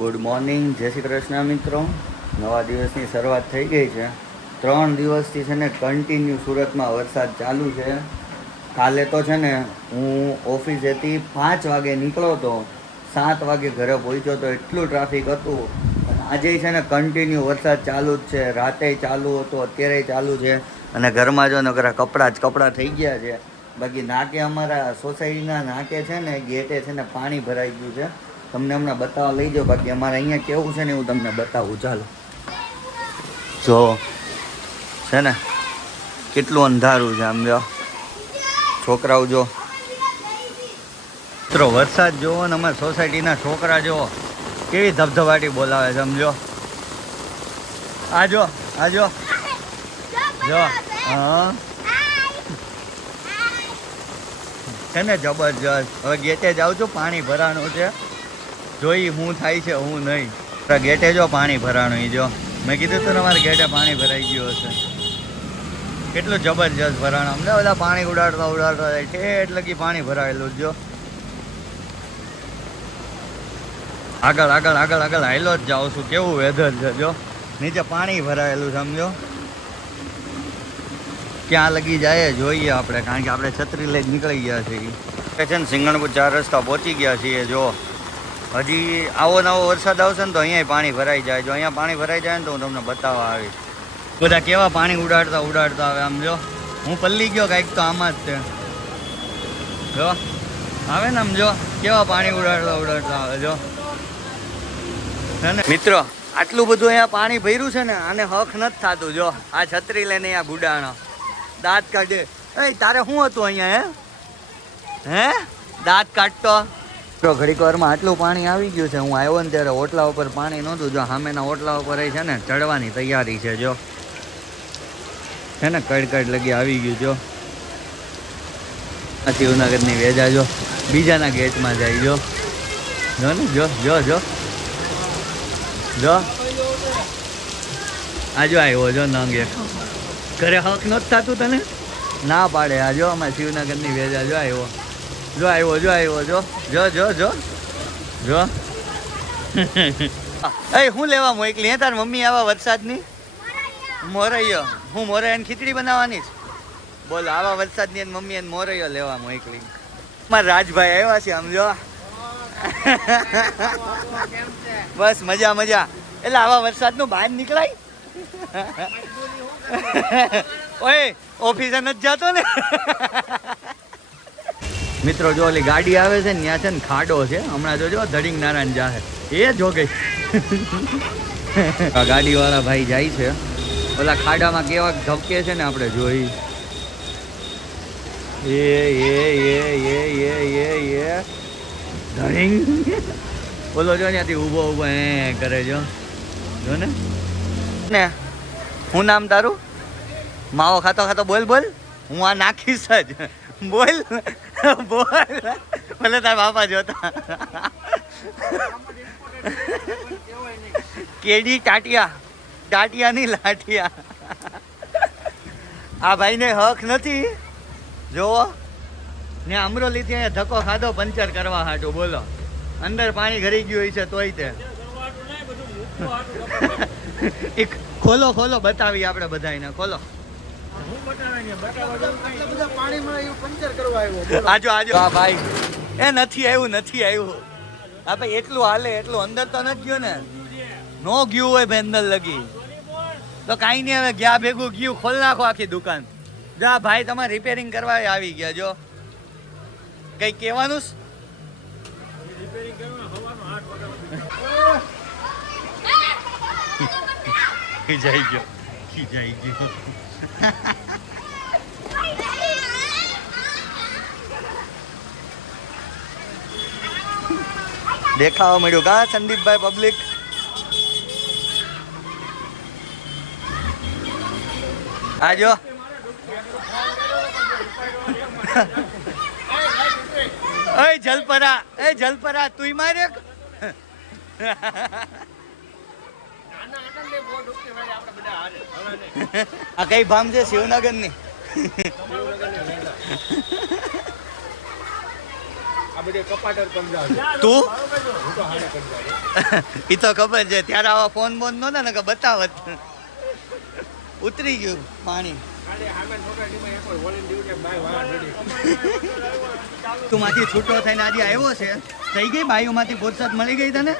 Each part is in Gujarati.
ગુડ મોર્નિંગ, જય શ્રી કૃષ્ણ મિત્રો. નવા દિવસની શરૂઆત થઈ ગઈ છે. 3 દિવસથી છે ને કન્ટિન્યુ સુરતમાં વરસાદ ચાલુ છે. કાલે તો છે ને હું ઓફિસેથી 5 વાગે નીકળ્યો હતો, 7 વાગે ઘરે પહોંચ્યો તો એટલું ટ્રાફિક હતું. અને આજે છે ને કન્ટિન્યુ વરસાદ ચાલુ જ છે, રાતે ચાલુ હતો, અત્યારે ચાલુ છે. અને ઘરમાં જો નકરા કપડાં થઈ ગયા છે. બાકી નાકે અમારા સોસાયટીના નાકે છે ને ગેટે છે ને પાણી ભરાઈ ગયું છે. તમને હમણાં બતાવવા લઈ જાઓ. બાકી અમારે અહીંયા કેવું છે ને હું તમને બતાવું. ચાલો જો છે ને કેટલું અંધારું છે. આમ જો છોકરાઓ જો મિત્રો, વરસાદ જોવો ને અમારી સોસાયટીના છોકરા જોવો કેવી ધબધબાટી બોલાવે છે. સમજો આજો આજો જો હા છે ને જબરજસ્ત. હવે ગેટે જાઉં છું, પાણી ભરાવાનું છે. જોઈ હું થાય છે હું નહીં. ગેટે જો પાણી ભરાણું જો મેં કીધું તું તમારે ગેટે પાણી ભરાઈ ગયું હશે. કેટલું જબરજસ્ત ભરાણું. અમને બધા પાણી ઉડાડતા જાય છે એટલે કે પાણી ભરાયેલું જો. આગળ આગળ આગળ આગળ હાઈલો જ જાઉં છું. કેવું વેધર છે જો, નીચે પાણી ભરાયેલું સમજો. ક્યાં લગી જાય જોઈએ આપણે, કારણ કે આપણે છત્રી લઈ નીકળી ગયા છીએ. છે ને સિંગણપુર 4 રસ્તા પહોંચી ગયા છીએ. જો હજી આવો નવો વરસાદ આવશે ને તો અહીંયા પાણી ભરાઈ જાય. જો અહીંયા પાણી ભરાઈ જાય ને તો હું તમને બતાવવા આવીશ. બધા કેવા પાણી ઉડાડતા આવે. આમ જો હું પલ્લી ગયો કાંઈક તો આમાં જ છે. જો આવે ને આમ જો કેવા પાણી ઉડાડતા આવે જો. મિત્રો આટલું બધું અહીંયા પાણી ભર્યું છે ને, આને હક નથી થતું. જો આ છત્રી લઈને અહીંયા ગુડાણો દાંત કાઢે. એ તારે શું હતું અહીંયા હે દાંત કાઢતો? તો ઘડીક વારમાં આટલું પાણી આવી ગયું છે. હું આવ્યો ને ત્યારે ઓટલા ઉપર પાણી નહોતું. જો સામેના ઓટલા ઉપર છે ને ચડવાની તૈયારી છે. જો છે ને કડ લગી આવી ગયું. જો આ શિવનગરની વેજા જો બીજાના ગેટમાં જાય. જો જો ને જો જો જો જો આ જો આવ્યો જો નંગ એક. ઘરે હક નથી થતું તને? ના પાડે. આ જો અમારે શિવનગરની વેજા જો આવ્યો જો એ હું લેવા મોકલી તાર મમ્મી આવા વરસાદની મોરૈયો. હું મોરૈયાની ખીચડી બનાવવાની જ. બોલો આવા વરસાદની મમ્મી એને મોરૈયો લેવા મોકલી. મારા રાજભાઈ આવ્યા છે. આમ જો બસ મજા મજા. એટલે આવા વરસાદનું બહાર નીકળાય. ઓય ઓફિસે નથી જતો ને. મિત્રો જો ઓલી ગાડી આવે છે ને ત્યાં છે ને ખાડો છે. હમણાં જોજો ધડીંગ નારાયણ જાહે એ જો ગઈ. ગાડી વાળા ભાઈ જાય છે. ઓલા ખાડામાં કેવા ધબકે છે ને આપણે જોઈ. એ ધડીંગ બોલો જો ત્યાંથી ઊભો એ કરે જો ને. હું નામ તારું? માવો ખાતો બોલ હું આ નાખીશ જ. બોલ ભલે તાર બાપા જોતા. કેડી ટાટિયા ની લાઠિયા. આ ભાઈને હક નથી જોવો ને. અમરોલીથી અહીંયા ધક્કો ખાધો પંચર કરવા હાટું. બોલો અંદર પાણી ઘરી ગયું હોય છે તોય તે. ખોલો બતાવી આપણે બધાને. ખોલો આજો આ ભાઈ એ નથી આવ્યું. હા ભાઈ એટલું હાલે, એટલું અંદર તો નથી ગયું ને. નો ગયું હોય ભાઈ અંદર લગી તો કાંઈ નહીં. હવે ગયા ભેગું ગયું. ખોલ નાખો આખી દુકાન. જા ભાઈ તમારે રિપેરિંગ કરવા આવી ગયા. જો કઈ કહેવાનું ખીજાઈ ગયો. દેખાવા મળ્યું કા સંદીપભાઈ પબ્લિક? આજો જલપરા તું મારે. આ કઈ ભામ છે શિવનગર ની? તું એ તો ખબર છે ત્યારે આવા ફોન બોન નહોતા ને કે બતાવત ઉતરી ગયું પાણી તું માંથી છૂટો થઈને આજે આવ્યો છે થઈ ગઈ બાઈઓ માંથી ફુરસત મળી ગઈ તને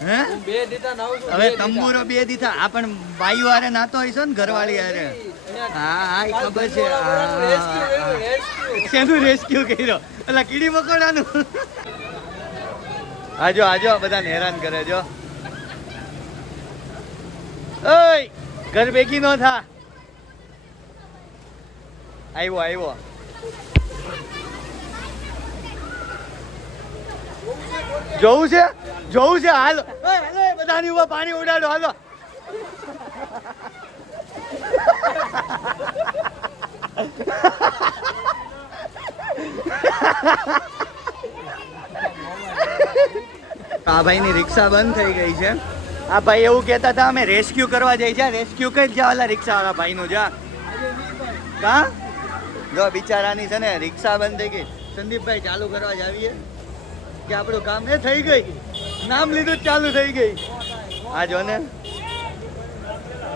હે હવે તંબુરો 2 દીધા આ પણ બાઈઓ હારે નાતો હશો ને ઘરવાળી હારે હા હા એ ખબર છે શેનું રેસ્ક્યુ કર્યો એટલે કીડી મકોડાનું આજો આજો બધાને હેરાન કરે જો ઓય ઘર ભેગી નો થા આવ્યો જોવું છે હાલો હાલો બધાની ઉપર પાણી ઉડાડો હાલો આ ભાઈની રિક્ષા બંધ થઈ ગઈ છે આ ભાઈ એવું કહેતા હતા અમે રેસ્ક્યુ કરવા જઈ છે રેસ્ક્યુ કરી જા ઓલા રિક્ષા વાળા ભાઈનું જા કા જો બિચારાની છે ને રિક્ષા બંધ થઈ ગઈ સંદીપભાઈ ચાલુ કરવા જ આવીએ કે આપણું કામ એ થઈ ગઈ નામ લીધું ચાલુ થઈ ગઈ આ જો ને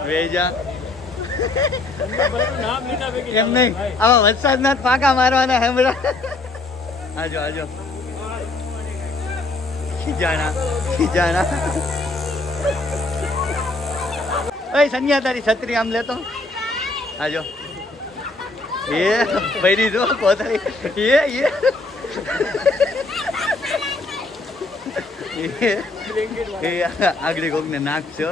વેજા એમ નહીં આવા વરસાદના પાકા મારવાના હેમરા આજો ખીજાણા ઓય સન્યા તારી છત્રી આમ લેતો આજો એ ભરી દો કોતરી એ આગળી કોક ને નાખશે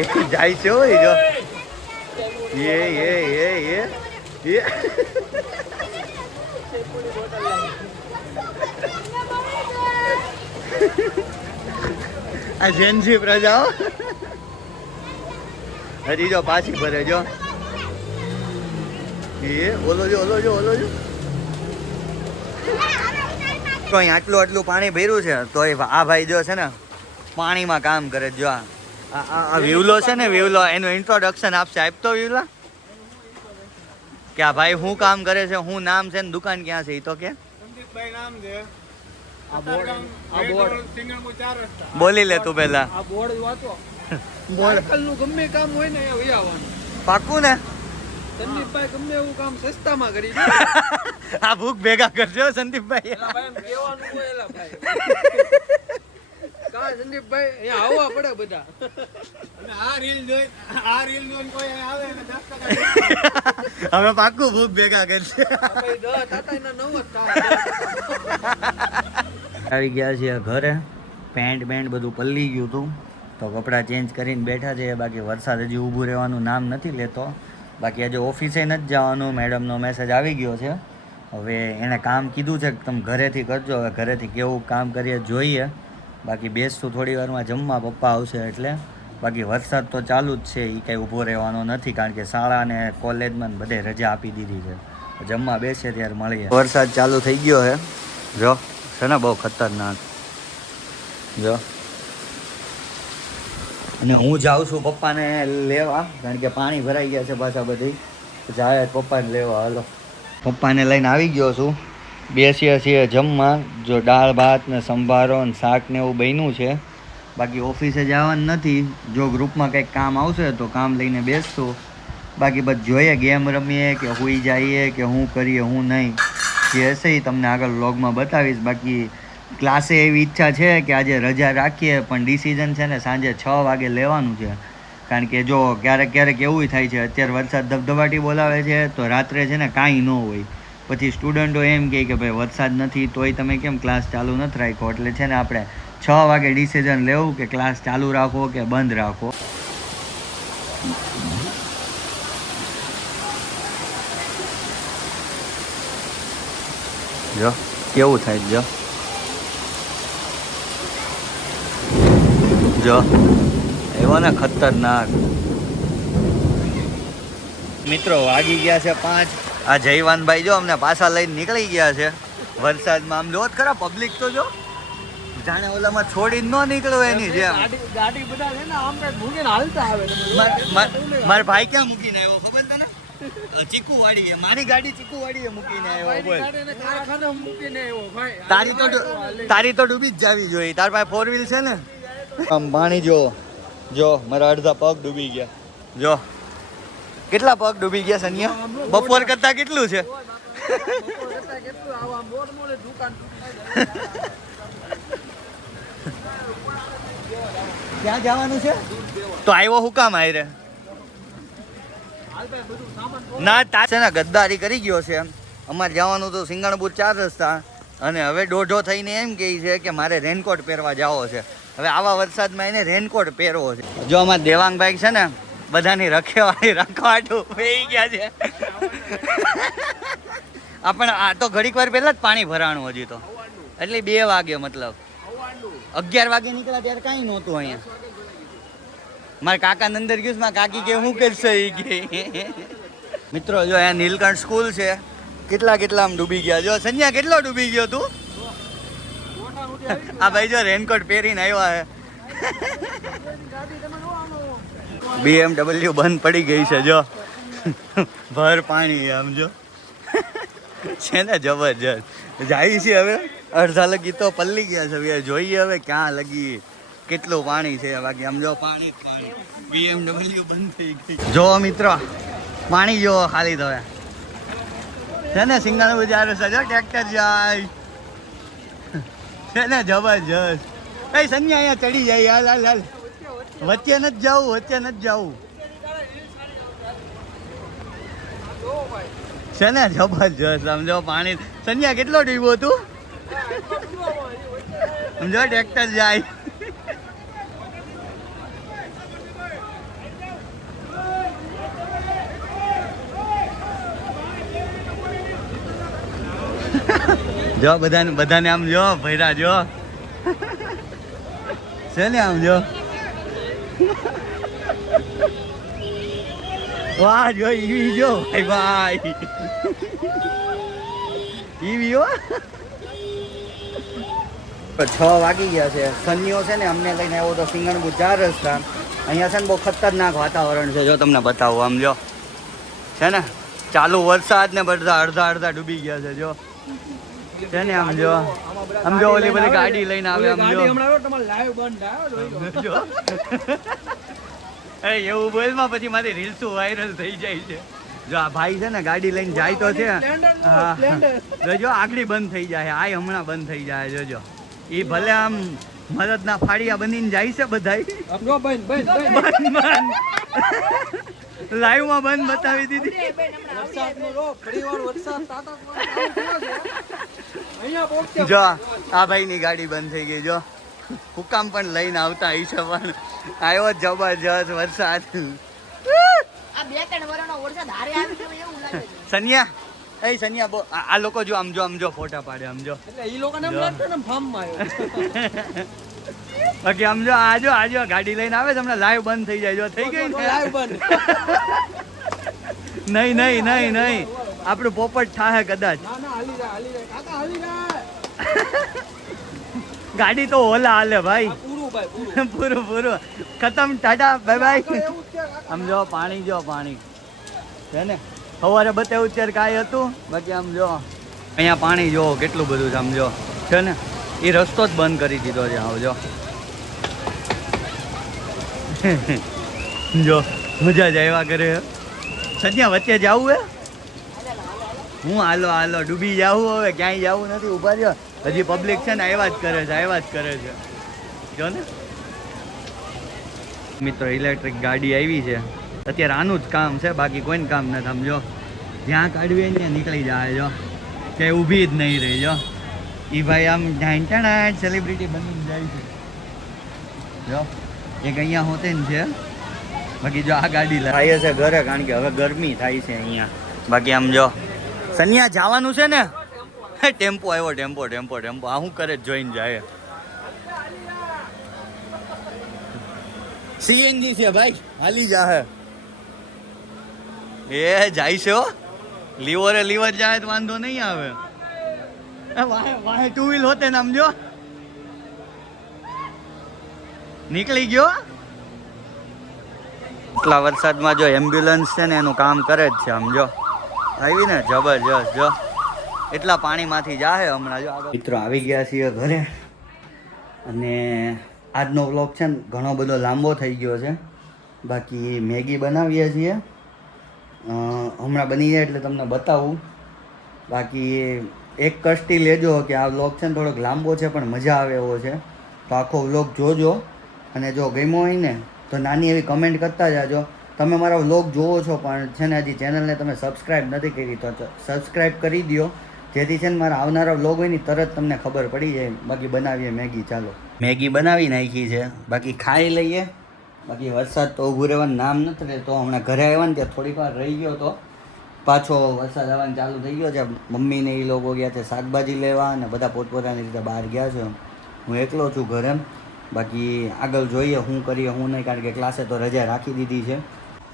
એક જાય છે હોય જો એ આ જેનજી પ્રજાઓ હજી જો પાછી ભરે જો એ ઓલો જો તો અહીં આટલું પાણી ભર્યું છે તો આ ભાઈ જો છે ને પાણીમાં કામ કરે જો આ વિવલો છે ને વિવલો એનું ઇન્ટ્રોડક્શન આપશે આપતો વિવલા કે આ ભાઈ શું કામ કરે છે શું નામ છે ને દુકાન ક્યાં છે એ તો કે બોલી લે તું પેલા ગમે કામ હોય ને પાક્કું ને સંદીપભાઈ ગમે એવું કામ સસ્તામાં કરી આ ભૂખ ભેગા કરજો સંદીપભાઈ સંદીપભાઈ અહીંયા આવવા પડે બધા હવે પાક્કું ભૂખ ભેગા કરશે આવી ગયા છે ઘરે પેન્ટ બધું પલ્લી ગયું હતું તો કપડાં ચેન્જ કરીને બેઠા છે બાકી વરસાદ હજી ઊભું રહેવાનું નામ નથી લેતો બાકી આજે ઓફિસે નથી જવાનું મેડમનો મેસેજ આવી ગયો છે હવે એણે કામ કીધું છે કે તમે ઘરેથી કરજો હવે ઘરેથી કેવું કામ કરીએ જોઈએ બાકી બેસતું થોડી વારમાં જમવા પપ્પા આવશે એટલે બાકી વરસાદ તો ચાલુ જ છે એ કંઈ ઊભો રહેવાનો નથી કારણ કે શાળા અને કોલેજમાં બધે રજા આપી દીધી છે જમવા બેસે ત્યારે મળીએ વરસાદ ચાલુ થઈ ગયો છે જો છે ને બહુ ખતરનાક જો અને હું જાઉં છું પપ્પાને લેવા કારણ કે પાણી ભરાઈ ગયા છે પાછા બધી જાય પપ્પાને લેવા હાલો પપ્પાને લઈને આવી ગયો છું બેસીએ છીએ જમવા જો દાળ ભાત ને સંભારો ને શાક ને એવું બન્યું છે બાકી ઓફિસે જવાનું નથી જો ગ્રુપમાં કંઈક કામ આવશે તો કામ લઈને બેસશું બાકી બસ જોઈએ ગેમ રમીએ કે સૂઈ જઈએ કે શું કરીએ શું નહીં જે હશે એ તમને આગળ વ્લોગમાં બતાવીશ બાકી ક્લાસે એવી ઈચ્છા છે કે આજે રજા રાખીએ પણ ડિસિઝન છે ને સાંજે 6 વાગે લેવાનું છે કારણ કે જો ક્યારેક એવું થાય છે અત્યારે વરસાદ ધબધબાટી બોલાવે છે તો રાત્રે છે ને કાંઈ ન હોય પછી સ્ટુડન્ટો એમ કહે કે ભાઈ વરસાદ નથી તોય તમે કેમ ક્લાસ ચાલુ નથી રાખ્યો એટલે છે ને આપણે 6 વાગે ડિસિઝન લેવું કે ક્લાસ ચાલુ રાખો કે બંધ રાખો જો કેવું થાય જો એવો ને ખતરનાક મિત્રો વાગી ગયા છે 5 આ જયવાનભાઈ જો અમને પાછા લઈને નીકળી ગયા છે વરસાદમાં આમ જો ખરા પબ્લિક તો જો જાણે ઓલામાં છોડીને ન નીકળો એની જેમ. ગાડી બધા છે ને આમ કઈ મૂકીને હાલતા આવે તમે. મારા ભાઈ ક્યાં મૂકીને આવ્યો ખબર તને? ચીકુ વાડી મારી ગાડી ચીકુ વાડી મૂકીને આવ્યો બોલ. ગાડીને કારખાને મૂકીને આવ્યો ભાઈ. તારી તો ડૂબી જ જાવી જોઈએ. તાર પાસે 4 વ્હીલ છે ને? આમ પાણી જો મારા અડધા પગ ડૂબી ગયા. જો કેટલા પગ ડૂબી ગયા સનિયા? બપોર કરતા કેટલું છે? ક્યાં જવાનું છે? તો આવ્યો હું કામ આયરે? ના તા છે ને ગદ્દારી કરી ગયો છે. અમારે જવાનું તો સિંગણપુર 4 રસ્તા અને હવે દોઢો થઈને એમ કહે છે કે મારે રેનકોટ પહેરવા જવો છે. હવે આવા વરસાદમાં એને રેનકોટ પહેરવો છે. જો અમારા દેવાંગભાઈ છે ને બધાની રખવાટું થઈ ગયા છે. આપણે આ તો ઘડીક વાર પહેલા જ પાણી ભરાણું હજી તો. એટલે 2 વાગે મતલબ 11 વાગે નીકળ્યા ત્યારે કાંઈ નહોતું અહીંયા. મારા કાકા અંદર ગયું મારા કાકી કે હું કરશે એ કે. મિત્રો જો અહીંયા નીલકંઠ સ્કૂલ છે. કેટલા આમ ડૂબી ગયા. જો સંજ્ઞા કેટલો ડૂબી ગયો તું? આ ભાઈ જો રેનકોટ પહેરીને આવ્યા છે. BMW બંધ પડી ગઈ છે જો. ભર પાણી આમ જો છે ને જબરજસ્ત. જાય છે હવે અડધા લગી તો પલ્લી ગયા છે. જોઈએ હવે ક્યાં લગી કેટલું પાણી છે. બાકી આમ જો પાણી જ પાણી. BMW બંધ થઈ ગઈ. જો મિત્રો પાણી જો ખાલી તો છે ને સિંગાણું બજાર છે. ટ્રેક્ટર જાય છે ને જબરજસ્ત. કઈ સંજ્ઞા અહીંયા ચડી જાય. હાલ વચ્ચે નથી જવું છે ને જબરજસ્ત. સમજો પાણી. સંજ્ઞા કેટલો ડૂબ્યો તું? સમજો ટ્રેક્ટર જાય. જો બધાને આમ જો ભૈરા જો છે ને આમ જો. વાહ જો ઈવી જો ભાઈ ઈવી હો. 6 વાગી ગયા છે. સન્યો છે ને અમને લઈને આવ્યો તો સિંગણપુર 4 રસ્તા. અહીંયા છે ને બહુ ખતરનાક વાતાવરણ છે. જો તમને બતાવું આમ જો છે ને ચાલુ વરસાદ ને બધા અડધા ડૂબી ગયા છે. જો છે ને આમ જો ઓલી બધી ગાડી લઈને આવે આમ જો. એવું બોલમાં પછી મારી રીલ્સો વાયરલ થઈ જાય છે. જો આ ભાઈ છે ને ગાડી લઈને જાય તો છે. હા જો આગળ બંધ થઈ જાય. આ હમણાં બંધ થઈ જાય. જોજો એ ભલે આમ મદદના ફાડિયા બનીને જાય છે બધા. લાઈવ માં બંધ બતાવી દીધી. જો આ ભાઈ ની ગાડી બંધ થઈ ગઈ. જો હુકામ પણ લઈને આવતા આવી છે પણ આવ્યો જબરજસ્ત વરસાદ. સનિયા આ લોકો જો આમ જો ફોટા પાડે આમ જો. બાકી આમ જો આજો ગાડી લઈને આવે તમને લાઈવ બંધ થઈ જાય. જો થઈ ગઈ લાઈવ બંધ. નહીં આપણું પોપટ થાહે કદાચ. ગાડી તો ઓલા હાલે ભાઈ. પૂરું ખતમ. Tata bye bye. આમ જો પાણી છે ને સવારે બતાવ્યું ત્યારે કાંઈ હતું. બાકી આમ જો અહીંયા પાણી જો કેટલું બધું છે. આમ જો છે ને એ રસ્તો જ બંધ કરી દીધો છે. આવજો જો મજા જ આવ્યા કરે. સજ્યા વચ્ચે જવું હે? હું હાલો ડૂબી જાવું. હવે ક્યાંય જવું નથી. ઉભા રહ્યો હજી પબ્લિક છે ને આવ્યા જ કરે છે. જો ને મિત્રો ઇલેક્ટ્રિક ગાડી આવી છે. અત્યારે આનું જ કામ છે. બાકી કોઈને કામ નથી. સમજો જ્યાં કાઢવી ત્યાં નીકળી જાય. જો કે ઊભી જ નહીં રહી. જો એ ભાઈ આમ ઢાંચાણા સેલિબ્રિટી બની જાય છે. જો એક અહીંયા હોતે ને છે. બાકી જો આ ગાડી લાવીએ છે ઘરે કારણ કે હવે ગરમી થાય છે અહીંયા. બાકી આમ જો સનિયા જવાનું છે ને. ટેમ્પો આવ્યો ટેમ્પો આ શું કરે જોઈને જાય. CNG છે ભાઈ હાલી જાહે. એ જાય છે હો. લીવર જાય તો વાંધો નહીં આવે. વાહે 2 વ્હીલ હોતે ને આમ જો નીકળી ગયો. એટલા વરસાદમાં જો એમ્બ્યુલન્સ છે ને એનું કામ કરે જ છે. આમ જો આવી ને જબરજસ્ત જો એટલા પાણીમાંથી જાહે હમણાં જો. મિત્રો આવી ગયા છીએ ઘરે અને આજનો વ્લોગ છે ને ઘણો બધો લાંબો થઈ ગયો છે. બાકી મેગી બનાવીએ છીએ, હમણાં બની જાય એટલે તમને બતાવું. બાકી એક કષ્ટી લેજો કે આ વ્લોગ છે ને થોડોક લાંબો છે પણ મજા આવે એવો છે, તો આખો વ્લોગ જોજો. અને જો ગમ્યો હોય ને તો નાની એવી કમેન્ટ કરતા જાજો. તમે મારો વ્લોગ જોવો છો પણ છે ને હજી ચેનલને તમે સબસ્ક્રાઈબ નથી કરી તો સબસ્ક્રાઈબ કરી દો, જેથી છે ને મારા આવનારા વ્લોગ હોય ને તરત તમને ખબર પડી જાય. બાકી બનાવીએ મેગી. ચાલો મેગી બનાવી નાખી છે, બાકી ખાઈ લઈએ. બાકી વરસાદ તો ઊભું રહેવાનું નામ નથી લેતો. હમણાં ઘરે આવ્યા ને ત્યાં થોડીક વાર રહી ગયો તો પાછો વરસાદ આવવાનું ચાલુ થઈ ગયો છે. મમ્મીને એ લોકો ગયા છે શાકભાજી લેવા અને બધા પોતપોતાની રીતે બહાર ગયા છે. હું એકલો છું ઘરે. બાકી આગળ જોઈએ શું કરીએ શું નહીં, કારણ કે ક્લાસે તો રજા રાખી દીધી છે.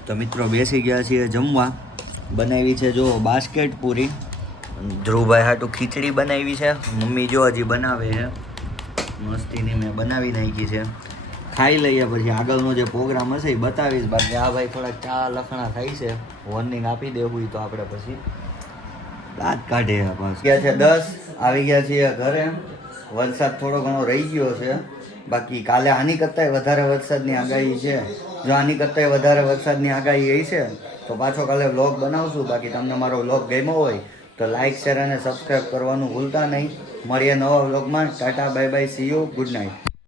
તો મિત્રો બેસી ગયા છીએ જમવા. બનાવી છે જો બાસ્કેટ પૂરી, ધ્રુવભાઈ હાટું ખીચડી બનાવી છે, મમ્મી જો હજી બનાવે છે મસ્તીની. મેં બનાવી નાખી છે. ખાઈ લઈએ પછી આગળનો જે પ્રોગ્રામ હશે એ બતાવીશ. બાકી આ ભાઈ થોડાક ચા લખણા થાય છે, વોર્નિંગ આપી દેવું તો આપણે પછી દાંત કાઢે. ગયા છે 10, આવી ગયા છીએ ઘરે. વરસાદ થોડો ઘણો રહી ગયો છે. બાકી કાલે આની કરતાંય વધારે વરસાદની આગાહી છે. જો આની કરતાંય વધારે વરસાદની આગાહી હશે તો પાછો કાલે વ્લોગ બનાવશું. બાકી તમને મારો વ્લોગ ગમ્યો હોય તો લાઇક, શેર અને સબસ્ક્રાઈબ કરવાનું ભૂલતા નહીં. મળીએ નવા વ્લોગમાં. Tata, bye bye, C you, good night.